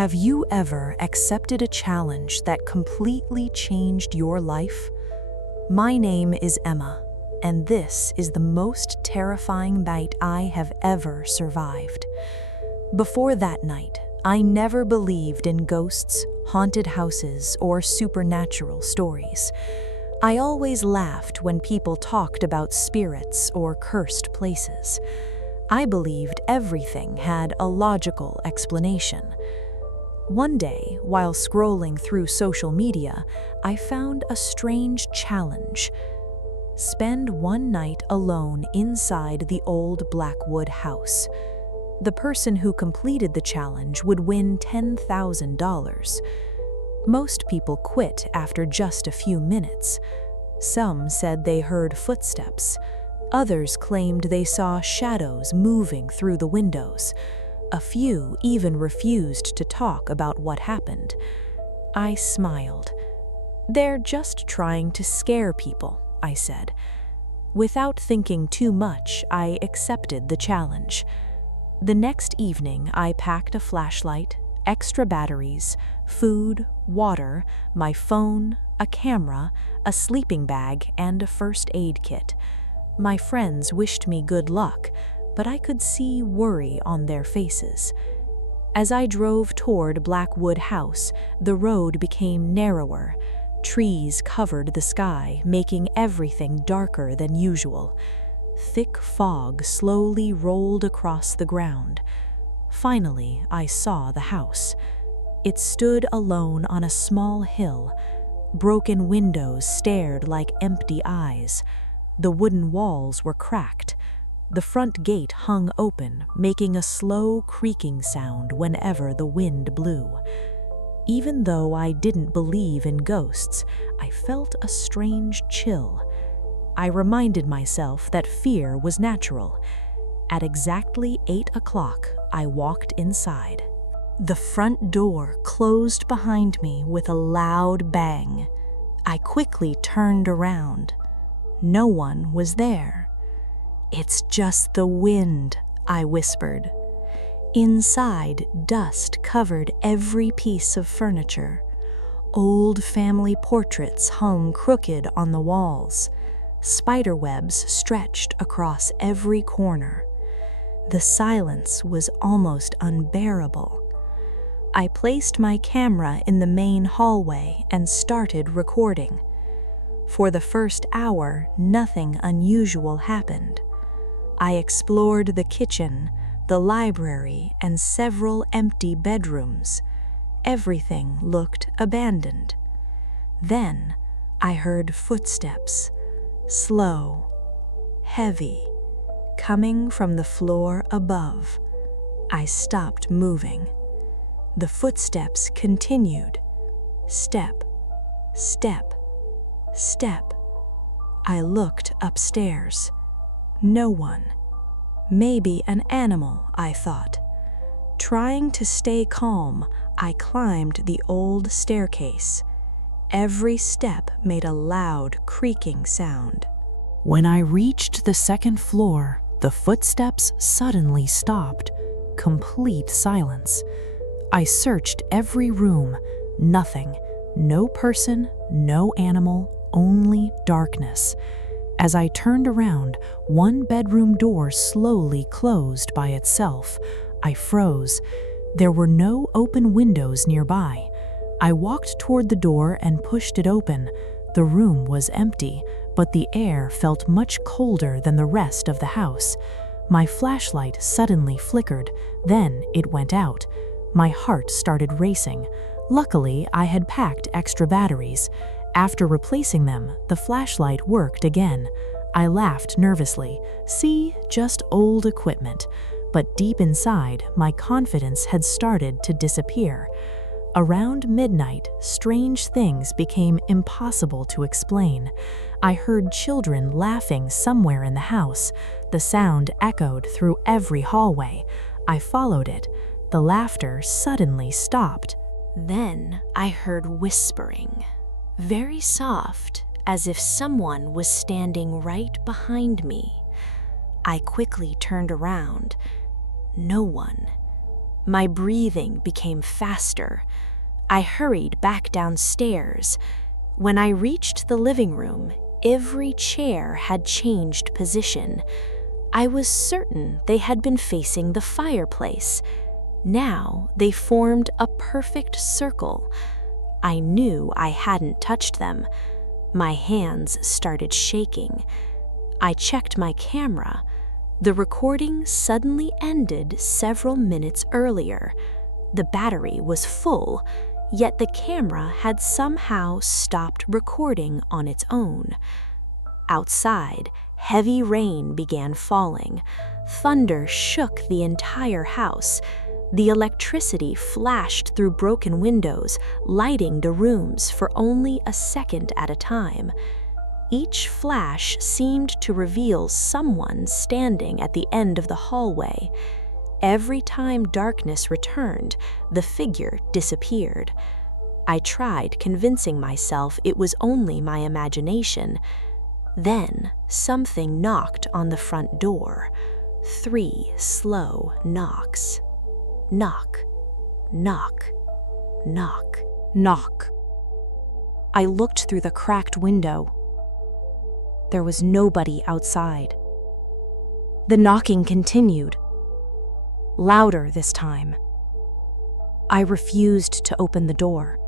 Have you ever accepted a challenge that completely changed your life? My name is Emma, and this is the most terrifying night I have ever survived. Before that night, I never believed in ghosts, haunted houses, or supernatural stories. I always laughed when people talked about spirits or cursed places. I believed everything had a logical explanation. One day, while scrolling through social media, I found a strange challenge. Spend one night alone inside the old Blackwood house. The person who completed the challenge would win $10,000. Most people quit after just a few minutes. Some said they heard footsteps. Others claimed they saw shadows moving through the windows. A few even refused to talk about what happened. I smiled. "They're just trying to scare people," I said. Without thinking too much, I accepted the challenge. The next evening, I packed a flashlight, extra batteries, food, water, my phone, a camera, a sleeping bag, and a first aid kit. My friends wished me good luck, but I could see worry on their faces. As I drove toward Blackwood House, the road became narrower. Trees covered the sky, making everything darker than usual. Thick fog slowly rolled across the ground. Finally, I saw the house. It stood alone on a small hill. Broken windows stared like empty eyes. The wooden walls were cracked. The front gate hung open, making a slow creaking sound whenever the wind blew. Even though I didn't believe in ghosts, I felt a strange chill. I reminded myself that fear was natural. At exactly 8 o'clock, I walked inside. The front door closed behind me with a loud bang. I quickly turned around. No one was there. "It's just the wind," I whispered. Inside, dust covered every piece of furniture. Old family portraits hung crooked on the walls. Spiderwebs stretched across every corner. The silence was almost unbearable. I placed my camera in the main hallway and started recording. For the first hour, nothing unusual happened. I explored the kitchen, the library, and several empty bedrooms. Everything looked abandoned. Then I heard footsteps, slow, heavy, coming from the floor above. I stopped moving. The footsteps continued. Step, step, step. I looked upstairs. No one. Maybe an animal, I thought. Trying to stay calm, I climbed the old staircase. Every step made a loud creaking sound. When I reached the second floor, the footsteps suddenly stopped. Complete silence. I searched every room. Nothing. No person, no animal, only darkness. As I turned around, one bedroom door slowly closed by itself. I froze. There were no open windows nearby. I walked toward the door and pushed it open. The room was empty, but the air felt much colder than the rest of the house. My flashlight suddenly flickered, then it went out. My heart started racing. Luckily, I had packed extra batteries. After replacing them, the flashlight worked again. I laughed nervously. See, just old equipment. But deep inside, my confidence had started to disappear. Around midnight, strange things became impossible to explain. I heard children laughing somewhere in the house. The sound echoed through every hallway. I followed it. The laughter suddenly stopped. Then I heard whispering. Very soft, as if someone was standing right behind me. I quickly turned around. No one. My breathing became faster. I hurried back downstairs. When I reached the living room, every chair had changed position. I was certain they had been facing the fireplace. Now they formed a perfect circle. I knew I hadn't touched them. My hands started shaking. I checked my camera. The recording suddenly ended several minutes earlier. The battery was full, yet the camera had somehow stopped recording on its own. Outside, heavy rain began falling. Thunder shook the entire house. The electricity flashed through broken windows, lighting the rooms for only a second at a time. Each flash seemed to reveal someone standing at the end of the hallway. Every time darkness returned, the figure disappeared. I tried convincing myself it was only my imagination. Then something knocked on the front door. 3 slow knocks. Knock, knock, knock, knock. I looked through the cracked window. There was nobody outside. The knocking continued, louder this time. I refused to open the door.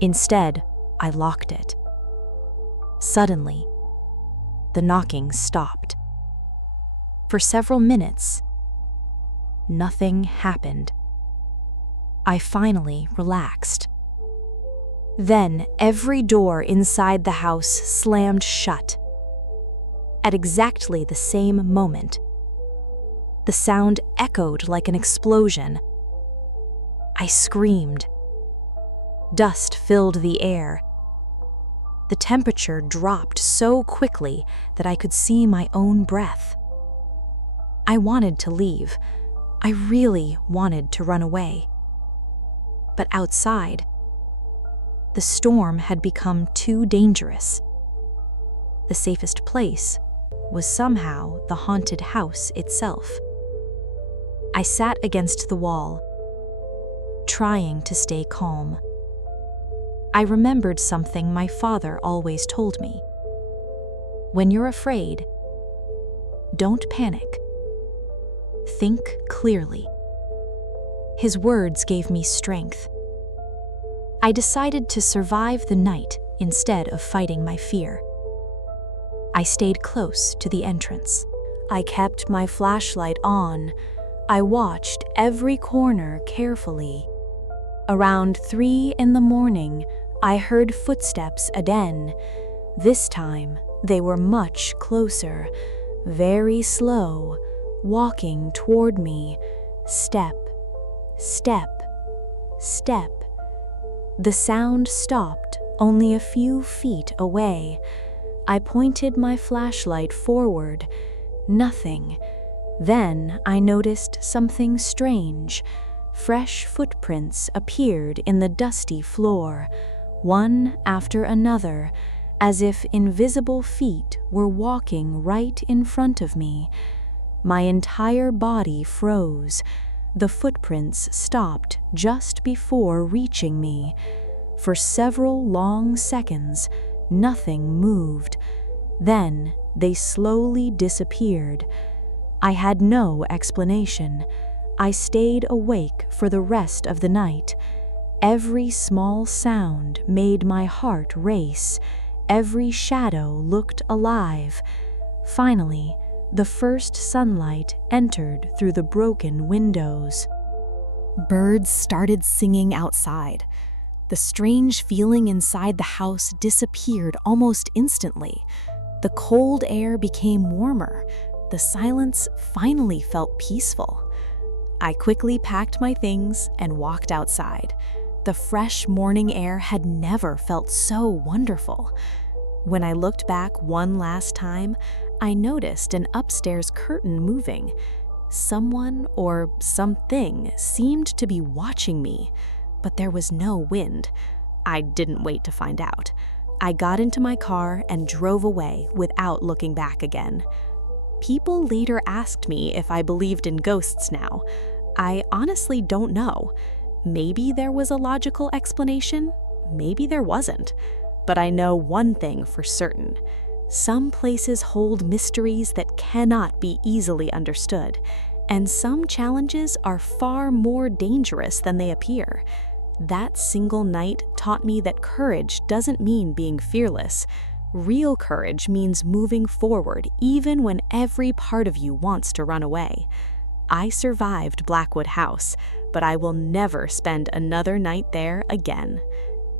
Instead, I locked it. Suddenly, the knocking stopped. For several minutes, nothing happened. I finally relaxed. Then every door inside the house slammed shut. At exactly the same moment, the sound echoed like an explosion. I screamed. Dust filled the air. The temperature dropped so quickly that I could see my own breath. I wanted to leave. I really wanted to run away. But outside, the storm had become too dangerous. The safest place was somehow the haunted house itself. I sat against the wall, trying to stay calm. I remembered something my father always told me. When you're afraid, don't panic. Think clearly. His words gave me strength. I decided to survive the night instead of fighting my fear. I stayed close to the entrance. I kept my flashlight on. I watched every corner carefully. Around 3 in the morning, I heard footsteps again. This time, they were much closer, very slow, walking toward me, step, step, step. The sound stopped only a few feet away. I pointed my flashlight forward. Nothing. Then I noticed something strange. Fresh footprints appeared in the dusty floor, one after another, as if invisible feet were walking right in front of me. My entire body froze. The footprints stopped just before reaching me. For several long seconds, nothing moved. Then they slowly disappeared. I had no explanation. I stayed awake for the rest of the night. Every small sound made my heart race. Every shadow looked alive. Finally, the first sunlight entered through the broken windows. Birds started singing outside. The strange feeling inside the house disappeared almost instantly. The cold air became warmer. The silence finally felt peaceful. I quickly packed my things and walked outside. The fresh morning air had never felt so wonderful. When I looked back one last time, I noticed an upstairs curtain moving. Someone or something seemed to be watching me, but there was no wind. I didn't wait to find out. I got into my car and drove away without looking back again. People later asked me if I believed in ghosts now. I honestly don't know. Maybe there was a logical explanation, maybe there wasn't. But I know one thing for certain. Some places hold mysteries that cannot be easily understood, and some challenges are far more dangerous than they appear. That single night taught me that courage doesn't mean being fearless. Real courage means moving forward even when every part of you wants to run away. I survived Blackwood House, but I will never spend another night there again.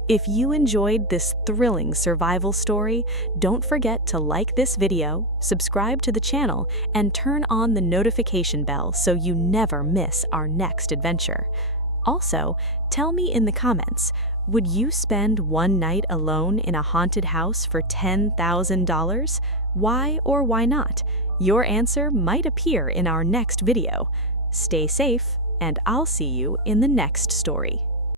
If you enjoyed this thrilling survival story, don't forget to like this video, subscribe to the channel, and turn on the notification bell so you never miss our next adventure. Also, tell me in the comments, would you spend one night alone in a haunted house for $10,000? Why or why not? Your answer might appear in our next video. Stay safe, and I'll see you in the next story.